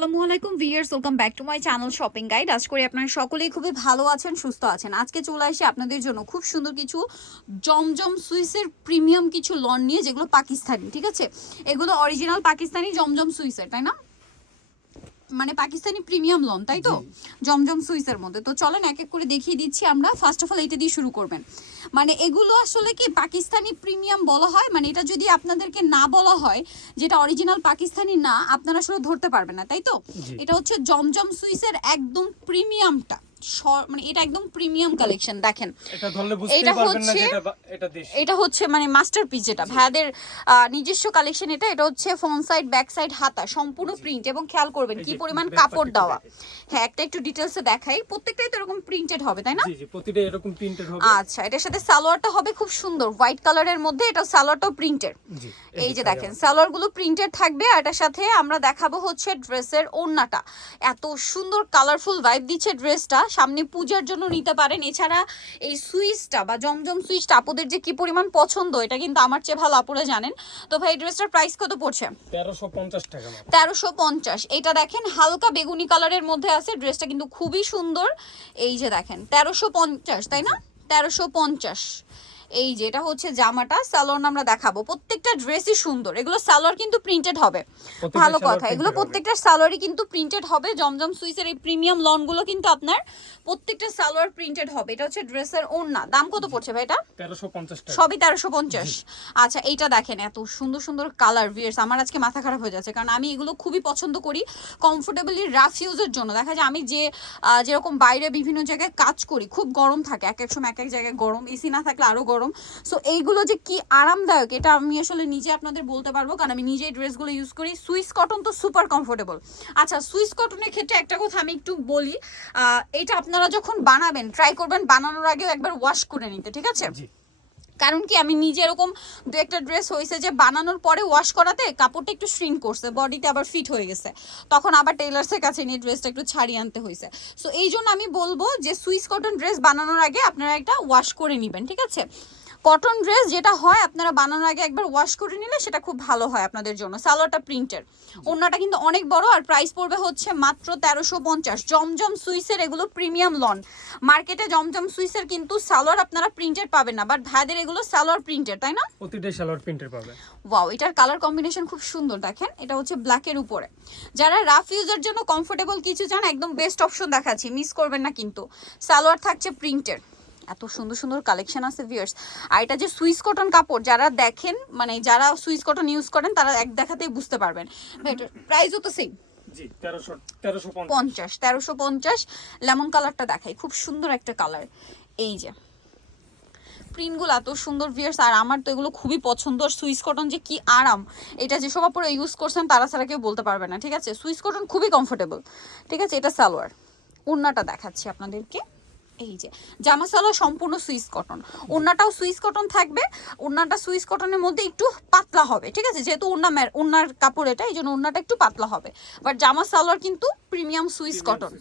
আসসালামু আলাইকুম viewers welcome back to my channel shopping guide. আজ করি আপনারা সকলেই খুবই ভালো আছেন, সুস্থ আছেন। আজকে চলে আসি আপনাদের জন্য খুব সুন্দর কিছু জমজম সুইসের প্রিমিয়াম কিছু লন নিয়ে, যেগুলো পাকিস্তানি, ঠিক আছে? এগুলো অরিজিনাল পাকিস্তানি জমজম সুইসের, তাই না? মানে পাকিস্তানি প্রিমিয়াম লন তাই তো? জমজম সুইসের মধ্যে। তো চলেন এক এক করে দেখিয়ে দিচ্ছি আমরা। ফার্স্ট অফ অল এটা দিয়ে শুরু করবেন। মানে এগুলো আসলে কি পাকিস্তানি প্রিমিয়াম বলা হয়? মানে এটা যদি আপনাদেরকে না বলা হয় যেটা অরিজিনাল পাকিস্তানি না আপনারা আসলে ধরতে পারবেন না তাই তো? এটা হচ্ছে জমজম সুইসের একদম প্রিমিয়ামটা। মানে এটা একদম প্রিমিয়াম কালেকশন দেখেন। এটা হচ্ছে- এটা হচ্ছে মানে মাস্টারপিস যেটা। ভাইয়াদের নিজস্ব কালেকশন এটা এটা হচ্ছে ফ্রন্ট সাইড ব্যাক সাইড হাতা সম্পূর্ণ প্রিন্ট এবং খেয়াল করবেন কি পরিমাণ কাপড় দেওয়া। হ্যাঁ একটা একটু ডিটেলসে দেখাই। প্রত্যেকটাই তো এরকম প্রিন্টেড হবে তাই না? জি জি প্রতিটা এরকম প্রিন্টেড হবে। আচ্ছা এটার সাথে সালোয়ারটা হবে খুব সুন্দর। হোয়াইট কালারের মধ্যে এটা সালোয়ারটাও প্রিন্টেড এই যে দেখেন সালোয়ারগুলো প্রিন্টেড থাকবে আর এটার সাথে আমরা দেখাবো হচ্ছে ড্রেসের ওড়নাটা। এত সুন্দর কালারফুল ভাইব দিচ্ছে ড্রেসটা সামনে পূজার জন্য নিতে পারেন। এছাড়া এই সুইচটা বা জমজম সুইচটা আপুদের যে কি পরিমাণ পছন্দ এটা কিন্তু আমার চেয়ে ভালো আপুরা জানেন। তো ভাই এই ড্রেসটার প্রাইস কত পড়ছে? তেরোশো পঞ্চাশ টাকা তেরোশো পঞ্চাশ। এটা দেখেন হালকা বেগুনি কালারের মধ্যে আছে। ড্রেসটা কিন্তু খুবই সুন্দর। এই যে দেখেন তেরোশো পঞ্চাশ তাই না? তেরোশো পঞ্চাশ। এই যেটা হচ্ছে জামাটা সালোয়ার আমরা দেখাবো। প্রত্যেকটা ড্রেসই সুন্দর। এগুলো সালোয়ার কিন্তু প্রিন্টেড হবে। ভালো কথা। এগুলো প্রত্যেকটা সালোয়ারই কিন্তু প্রিন্টেড হবে। জমজম সুইসের এই প্রিমিয়াম লনগুলো কিন্তু আপনার প্রত্যেকটা সালোয়ার প্রিন্টেড হবে। এটা হচ্ছে ড্রেসের ওড়না। দাম কত পড়ছে ভাই এটা? সবই তেরোশো পঞ্চাশ। আচ্ছা এইটা দেখেন এত সুন্দর সুন্দর কালার ভিয়ার্স আমার আজকে মাথা খারাপ হয়ে যাচ্ছে। কারণ আমি এগুলো খুবই পছন্দ করি কমফোর্টেবলি রাফ ইউজের জন্য। দেখা যায় আমি যে যেরকম বাইরে বিভিন্ন জায়গায় কাজ করি খুব গরম থাকে। এক এক সময় এক এক জায়গায় গরম। এসি না থাকলে আরও গরম সো এইগুলো যে কি আরামদায়ক, এটা আমি আসলে নিজে আপনাদের বলতে পারব, কারণ আমি নিজেই ড্রেসগুলো ইউজ করি। সুইস কটন তো সুপার কমফোর্টেবল আচ্ছা সুইস কটনের ক্ষেত্রে একটা কথা আমি একটু বলি এটা আপনারা যখন বানাবেন ট্রাই করবেন, বানানোর আগে একবার ওয়াশ করে নিতে, ঠিক আছে? কারণ কি আমি নিজে এরকম দু একটা ড্রেস হয়েছে যে বানানোর পরে ওয়াশ করাতে কাপড়টা একটু শ্রিঙ্ক করছে বডিতে আবার ফিট হয়ে গেছে। তখন আবার টেলার্সের কাছে নিয়ে ড্রেসটা একটু ছাড়িয়ে আনতে হয়েছে সো এই জন্য আমি বলব যে সুইস কটন ড্রেস বানানোর আগে আপনারা একটা ওয়াশ করে নেবেন, ঠিক আছে? কটন ড্রেস যেটা হয়, আপনারা বানানোর আগে একবার ওয়াশ করে নিলে সেটা খুব ভালো হয় আপনাদের জন্য, সালোয়ারটা প্রিন্টের ওড়নাটা কিন্তু অনেক বড় আর প্রাইস পড়বে হচ্ছে মাত্র তেরোশো পঞ্চাশ। জমজম সুইসের এগুলো প্রিমিয়াম লন। মার্কেটে জমজম সুইসের কিন্তু সালোয়ার আপনারা প্রিন্টেড পাবেন না বাট ভাইদের এগুলো সালোয়ার প্রিন্টের তাই না? প্রতিটা সালোয়ার প্রিন্টের পাবে। ওয়াও এটার কালার কম্বিনেশন খুব সুন্দর দেখেন। এটা হচ্ছে ব্ল্যাকের উপরে। যারা রাফ ইউজের জন্য কমফোর্টেবল কিছু চান একদম বেস্ট অপশন দেখাচ্ছি। মিস করবেন না কিন্তু। সালোয়ার থাকছে প্রিন্টের এত সুন্দর সুন্দর কালেকশন আছে ভিউয়ার্স আর এটা যে সুইস কটন কাপড় যারা দেখেন মানে যারা সুইস কটন ইউজ করেন তারা এক দেখাতেই বুঝতে পারবেন। প্রাইসও তো সেম তেরোশো পঞ্চাশ। তেরোশো পঞ্চাশ। লেমন কালারটা দেখাই। খুব সুন্দর একটা কালার এই যে। প্রিন্টগুলো এত সুন্দর ভিয়ার্স আর আমার তো এগুলো খুবই পছন্দ। আর সুইস কটন যে কি আরাম এটা যেসব আপনারা ইউজ করছেন তারা ছাড়া কেউ বলতে পারবে না ঠিক আছে? সুইস কটন খুবই কমফোর্টেবল ঠিক আছে? এটা সালোয়ার। ওড়নাটা দেখাচ্ছি আপনাদেরকে। এই যে জামা সালোয়ার সম্পূর্ণ সুইস কটন ওড়নাটাও সুইস কটন থাকবে ওড়নাটা সুইস কটনের মধ্যে একটু পাতলা হবে ঠিক আছে? যেহেতু ওড়না ম্যার- ওড়নার কাপড় এটা এই জন্য ওড়নাটা একটু পাতলা হবে। বাট জামা সালোয়ার কিন্তু প্রিমিয়াম সুইস কটন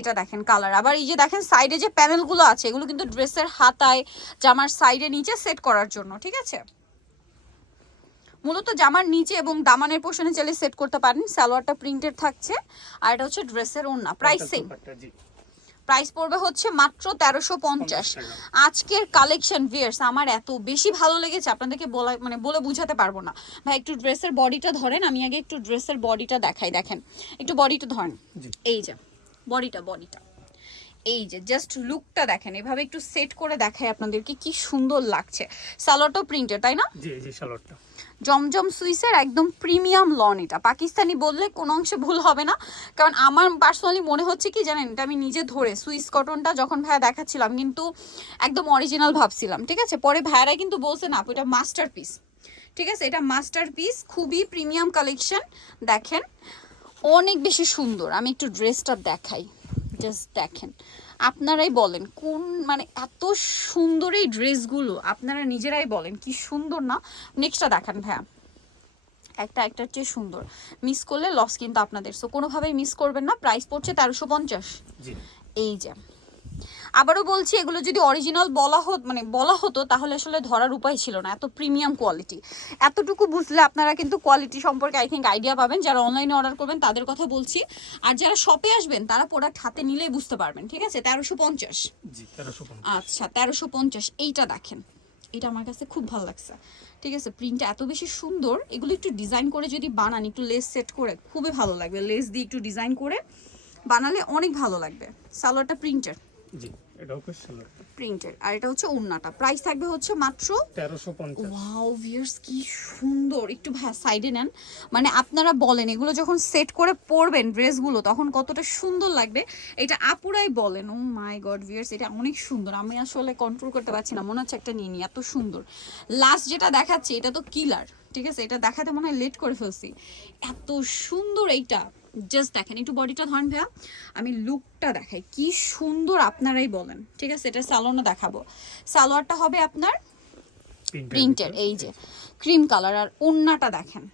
এটা দেখেন কালার আবার এই যে দেখেন সাইডে যে প্যানেলগুলো আছে এগুলো কিন্তু ড্রেসের হাতায় জামার সাইডে নিচে সেট করার জন্য ঠিক আছে? মূলত জামার নিচে এবং দামানের পোর্শনে চাইলে সেট করতে পারেন সালোয়ারটা প্রিন্টেড থাকছে আর এটা হচ্ছে ড্রেসের ওড়না প্রাইস সেম প্রাইস পড়বে হচ্ছে মাত্র তেরোশো পঞ্চাশ। আজকের কালেকশন ভিয়ার্স আমার এত বেশি ভালো লেগেছে আপনাদেরকে বলা মানে বলে বুঝাতে পারব না। ভাই একটু ড্রেসের বডিটা ধরেন আমি আগে একটু ড্রেসের বডিটা দেখাই দেখেন। একটু বডিটা ধরেন। এই যে। বডিটা বডিটা। এই যে জাস্ট লুকটা দেখেন এভাবে একটু সেট করে দেখাই আপনাদেরকে কি সুন্দর লাগছে। সালোয়ারটাও প্রিন্টেড তাই না? জি জি সালোয়ারটা। জমজম সুইসের একদম প্রিমিয়াম লন এটা। পাকিস্তানি বললে কোনো অংশে ভুল হবে না। কারণ আমার পার্সোনালি মনে হচ্ছে কি জানেন এটা আমি নিজে ধরে সুইস কটনটা যখন ভাইয়া দেখাচ্ছিলাম কিন্তু একদম অরিজিনাল ভাবছিলাম ঠিক আছে? পরে ভাইয়ারা কিন্তু বলছে না আপু এটা মাস্টার পিস ঠিক আছে? এটা মাস্টার পিস খুবই প্রিমিয়াম কালেকশন দেখেন। অনেক বেশি সুন্দর। আমি একটু ড্রেসটা দেখাই। জাস্ট দেখেন। আপনারাই বলেন কোন মানে এত সুন্দর এই ড্রেসগুলো আপনারা নিজেরাই বলেন কি সুন্দর না? নেক্সটটা দেখান হ্যাঁ একটা একটার চেয়ে সুন্দর। মিস করলে লস কিন্তু আপনাদের। সো কোনোভাবেই মিস করবেন না। প্রাইস পড়ছে তেরোশো পঞ্চাশ। এই যে। আবারও বলছি এগুলো যদি অরিজিনাল বলা হতো মানে বলা হতো তাহলে আসলে ধরার উপায় ছিল না। এত প্রিমিয়াম কোয়ালিটি এতটুকু বুঝলে আপনারা কিন্তু কোয়ালিটি সম্পর্কে আই থিঙ্ক আইডিয়া পাবেন। যারা অনলাইনে অর্ডার করবেন তাদের কথা বলছি। আর যারা শপে আসবেন তারা প্রোডাক্ট হাতে নিলেই বুঝতে পারবেন ঠিক আছে? তেরোশো পঞ্চাশ। আচ্ছা তেরোশো পঞ্চাশ এইটা দেখেন। এটা আমার কাছে খুব ভালো লাগছে। ঠিক আছে? প্রিন্টটা এত বেশি সুন্দর এগুলো একটু ডিজাইন করে যদি বানান একটু লেস সেট করে খুবই ভালো লাগবে। লেস দিয়ে একটু ডিজাইন করে বানালে অনেক ভালো লাগবে। সালোয়ারটা প্রিন্টের জি। এটাও খুব সালোয়ারটা প্রিন্টের আর এটা হচ্ছে ওড়নাটা প্রাইস থাকবে হচ্ছে মাত্র তেরোশো পঞ্চাশ। ওয়াও ভিয়ার্স কি সুন্দর। একটু ভ্যা সাইডে নেন। মানে আপনারা বলেন এগুলো যখন সেট করে পরবেন ড্রেসগুলো তখন কতটা সুন্দর লাগবে। এটা আপুরাই বলেন ও মাই গড ভিয়ার্স এটা অনেক সুন্দর। আমি আসলে কন্ট্রোল করতে পারছি না মনে হচ্ছে একটা নিয়ে নিই এত সুন্দর। লাস্ট যেটা দেখাচ্ছে এটা তো কিলার ঠিক আছে? এটা দেখাতে মনে হয় লেট করে ফেলছি। এত সুন্দর এইটা। জাস্ট দেখেন একটু বডিটা ধরেন ভাইয়া। আমি লুকটা দেখাই। কি সুন্দর আপনারাই বলেন। ঠিক আছে? এটা সালোয়ারও দেখাবো। সালোয়ারটা হবে আপনার প্রিন্টের এই যে ক্রিম কালার আর ওড়নাটা দেখেন।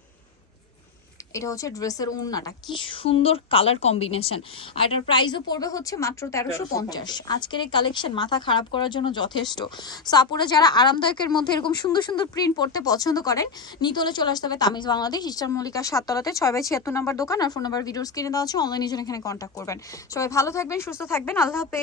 এটা হচ্ছে ড্রেসের ওড়নাটা কি সুন্দর কালার কম্বিনেশন আর এটার প্রাইসও পড়বে হচ্ছে মাত্র তেরোশো পঞ্চাশ। আজকের এই কালেকশন মাথা খারাপ করার জন্য যথেষ্ট। সাপুরে যারা আরামদায়কের মধ্যে এরকম সুন্দর সুন্দর প্রিন্ট পড়তে পছন্দ করেন নিতলে চলে আসতে হবে তামিজ বাংলাদেশ ইস্টার মল্লিকার সাততলাতে ছয় বাই ছিয়াত্তর নাম্বার দোকান আর ফোন নাম্বার ভিডিওস কিনে দেওয়া আছে অনলাইনে জন্য এখানে কন্ট্যাক্ট করবেন। সবাই ভালো থাকবেন সুস্থ থাকবেন আল্লাহ হাফেজ।